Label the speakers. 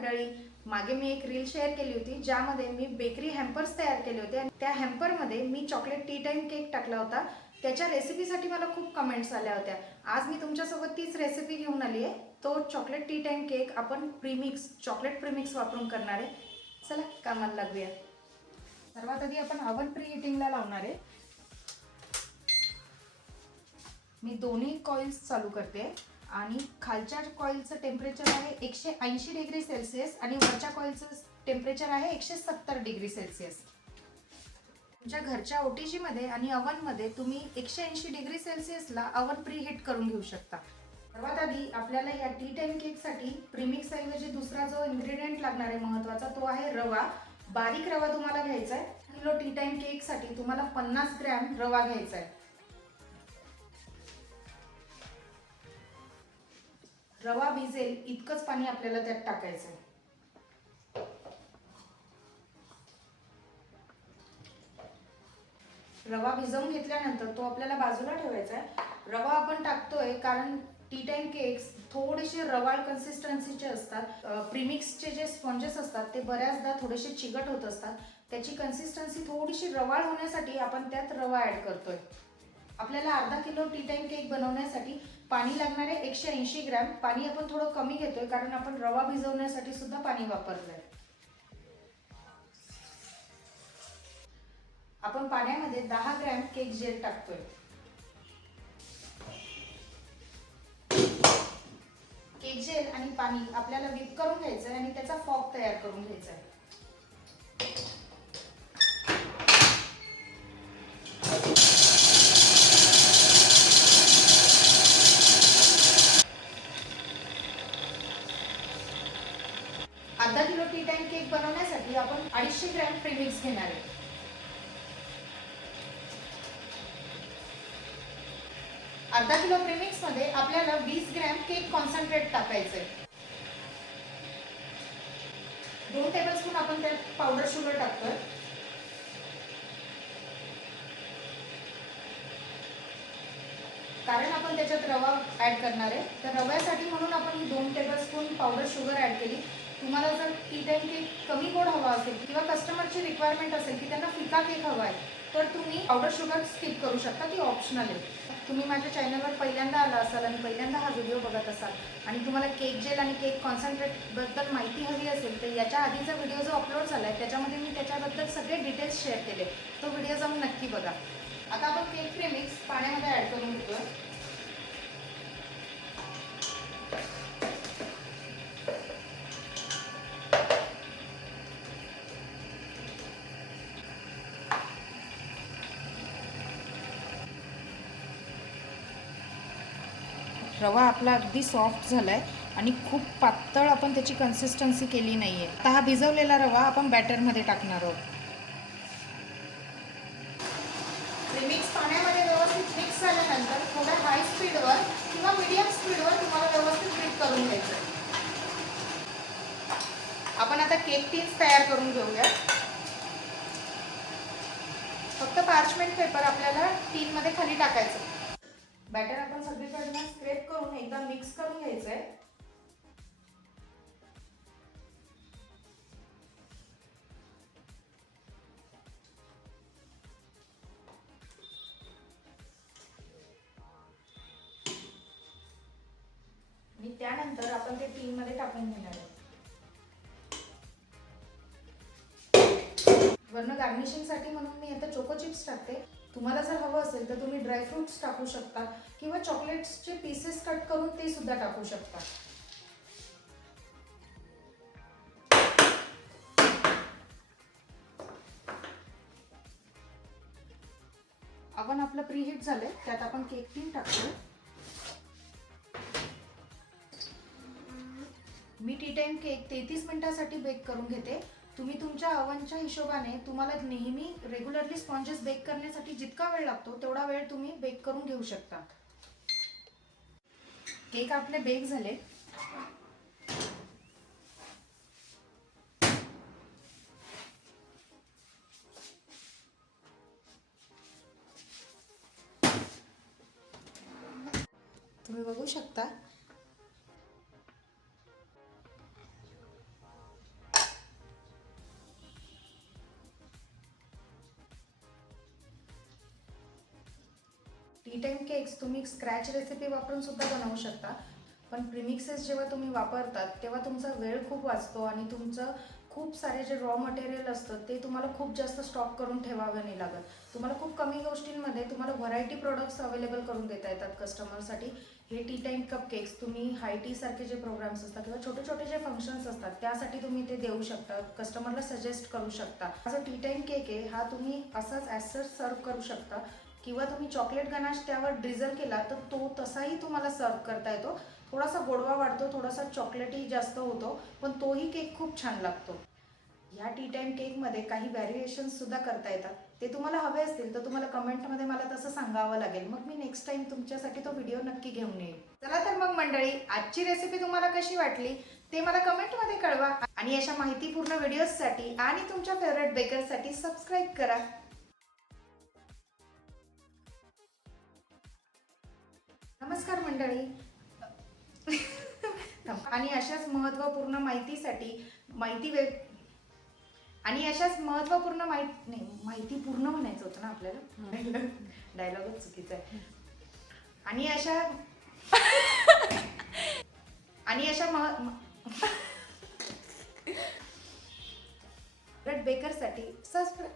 Speaker 1: मंडळी मागे मी एक रील शेअर केली होती ज्यामध्ये मी बेकरी हॅम्पर्स तयार केले होते आणि त्या हॅम्परमध्ये मी चॉकलेट टी टाईम केक टाकला होता. त्याच्या रेसिपीसाठी मला खूप कमेंट्स आल्या होत्या. आज मी तुमच्यासोबत तीच रेसिपी घेऊन आली आहे तो चॉकलेट टी टाईम केक आपण प्रीमिक्स चॉकलेट प्रीमिक्स वापरून करणार आहे. चला कामाला लागूया. सर्वात आधी आपण अवन प्री हिटिंगला लावणार आहे. मी दोन्ही कॉइल्स चालू करते. आणि खालच्या कॉइलचं टेम्परेचर आहे एकशे ऐंशी डिग्री सेल्सिअस आणि वरच्या कॉईलचं टेम्परेचर आहे एकशे सत्तर डिग्री सेल्सिअस तुमच्या घरच्या ओटीजीमध्ये आणि अवनमध्ये तुम्ही एकशे ऐंशी डिग्री सेल्सिअसला अवन प्री हिट करून घेऊ शकता. सर्वात आधी आपल्याला या टी टाईम केकसाठी प्रीमिक्स ऐवजी दुसरा जो इन्ग्रेडियंट लागणार आहे महत्त्वाचा तो आहे रवा. बारीक रवा तुम्हाला घ्यायचा आहे किलो टी टाईम केकसाठी तुम्हाला पन्नास ग्रॅम रवा घ्यायचा आहे. रवा भिजेल इतकंच पाणी आपल्याला त्यात टाकायचं आहे रवा भिजवून घेतल्यानंतर तो आपल्याला बाजूला ठेवायचा आहे रवा आपण टाकतोय कारण टी टाईम केक्स थोडेसे रवाळ कन्सिस्टन्सीचे असतात. प्रीमिक्सचे जे स्पॉन्जेस असतात ते बऱ्याचदा थोडेसे चिकट होत असतात. त्याची कन्सिस्टन्सी थोडीशी रवाळ होण्यासाठी आपण त्यात रवा ॲड करतोय. आपल्याला अर्धा किलो टी टाईम केक बनवण्यासाठी पाणी लागणार आहे एकशे ऐंशी ग्रॅम पाणी आपण थोडं कमी घेतोय कारण आपण रवा भिजवण्यासाठी सुद्धा पाणी वापरलंय. आपण पाण्यामध्ये दहा ग्रॅम केक जेल टाकतोय. केक जेल आणि पाणी आपल्याला विप करून घ्यायचं आहे आणि त्याचा फॉग तयार करून घ्यायचा आहे अडीचशे ग्रॅम प्रीमिक्स घेणार आहे. अर्धा किलो प्रीमिक्समध्ये आपल्याला वीस ग्रॅम केक कॉन्सन्ट्रेट टाकायचंय दोन टेबल स्पून आपण त्यात पावडर शुगर टाकतोय. कारण आपण त्याच्यात रवा ऍड करणार आहे. तर रव्यासाठी म्हणून आपण ही दोन टेबलस्पून पावडर शुगर ऍड केली. तुम्हाला जर टी टाइम केक कमी गोड हवा असेल किंवा कस्टमरची रिक्वायरमेंट असेल की त्यांना फिका केक हवा आहे तर तुम्ही पावडर शुगर स्किप करू शकता ती ऑप्शनल आहे. तुम्ही माझ्या चॅनलवर पहिल्यांदा आला असाल आणि पहिल्यांदा हा व्हिडिओ बघत असाल आणि तुम्हाला केक जेल आणि केक कॉन्सन्ट्रेटबद्दल माहिती हवी असेल तर याच्या आधीचा व्हिडिओ जो अपलोड झाला आहे त्याच्यामध्ये मी त्याच्याबद्दल सगळे डिटेल्स शेअर केले. तो व्हिडिओ जाऊन नक्की बघा. आता आपण केक प्रेमिक्स पाण्यामध्ये ॲड करून घेतो रवा आपला अगदी सॉफ्ट झाला आहे आणि खूप पातळ आपण त्याची कन्सिस्टन्सी केली नाही आहे आता हा भिजवलेला रवा आपण बॅटरमध्ये टाकणार आहोत. मिक्स पाण्यामध्ये व्यवस्थित मिक्स झाल्यानंतर थोड्या हाय स्पीडवर किंवा मीडियम स्पीडवर तुम्हाला व्यवस्थित बीट करून घ्यायचं आपण आता केक टीन्स तयार करून घेऊया. फक्त पार्चमेंट पेपर आपल्याला टीनमध्ये खाली टाकायचं. बॅटर आपण सगळीकडनं स्क्रेप करून एकदा मिक्स करून घ्यायचंय. आणि त्यानंतर आपण ते टीन मध्ये टाकून घेणार आहोत. वरनं गार्निशिंगसाठी म्हणून मी आता चोको चिप्स टाकते. तुम्हाला जर हवं असेल तर तुम्ही ड्रायफ्रुट्स टाकू शकता किंवा चॉकलेट्सचे पीसेस कट करून ते सुद्धा टाकू शकता. आपण आपलं प्रीहीट झालंय त्यात आपण केक टीन टाकतो. मी टी टाइम केक तेहतीस मिनिटासाठी बेक करून घेते. तुम्ही तुमच्या अवनच्या हिशोबाने तुम्हाला नेहमी रेग्युलरली स्पॉन्जेस बेक करण्यासाठी जितका वेळ लागतो तेवढा वेळ तुम्ही बेक करून घेऊ शकता. केक आपले बेक झाले. तुम्ही बघू शकता टी टाईम केक्स तुम्ही स्क्रॅच रेसिपी वापरून सुद्धा बनवू शकता. पण प्रिमिक्सेस जेव्हा तुम्ही वापरतात तेव्हा तुमचा वेळ खूप वाचतो आणि तुमचं खूप सारे जे रॉ मटेरियल असतं ते तुम्हाला खूप जास्त स्टॉक करून ठेवावं नाही लागत. तुम्हाला खूप कमी गोष्टींमध्ये तुम्हाला व्हरायटी प्रोडक्ट्स अवेलेबल करून देता येतात कस्टमरसाठी हे टी टाईम कप केक्स तुम्ही हाय टी सारखे जे प्रोग्राम्स असतात किंवा छोटे छोटे जे फंक्शन्स असतात त्यासाठी तुम्ही ते देऊ शकता. कस्टमरला सजेस्ट करू शकता. असा टी टाईम केक आहे हा तुम्ही असाच ॲसेट सर्व करू शकता. किंवा तुम्ही चॉकलेट गनाश त्यावर ड्रिझल केला तर तो तसाही तुम्हाला सर्व करता येतो. थोडासा गोडवा वाढतो थोडासा चॉकलेटही जास्त होतो पण तोही केक खूप छान लागतो. ह्या टी टाईम केकमध्ये काही व्हॅरिएशन्स सुद्धा करता येतात. ते तुम्हाला हवे असतील तर तुम्हाला कमेंटमध्ये मला तसं सांगावं लागेल. मग मी नेक्स्ट टाइम तुमच्यासाठी तो व्हिडिओ नक्की घेऊन येईल. चला तर मग मंडळी आजची रेसिपी तुम्हाला कशी वाटली ते मला कमेंटमध्ये कळवा. आणि अशा माहितीपूर्ण व्हिडिओजसाठी आणि तुमच्या फेवरेट बेकरसाठी सबस्क्राईब करा. नमस्कार मंडळी. आणि अशाच महत्त्वपूर्ण माहितीसाठी माहिती वेग आणि अशाच महत्त्वपूर्ण माहिती नाही माहिती पूर्ण म्हणायचं होतं ना आपल्याला? डायलॉगच चुकीचा आहे. आणि अशा आणि अशा मह बेकरसाठी सबस्क्राईब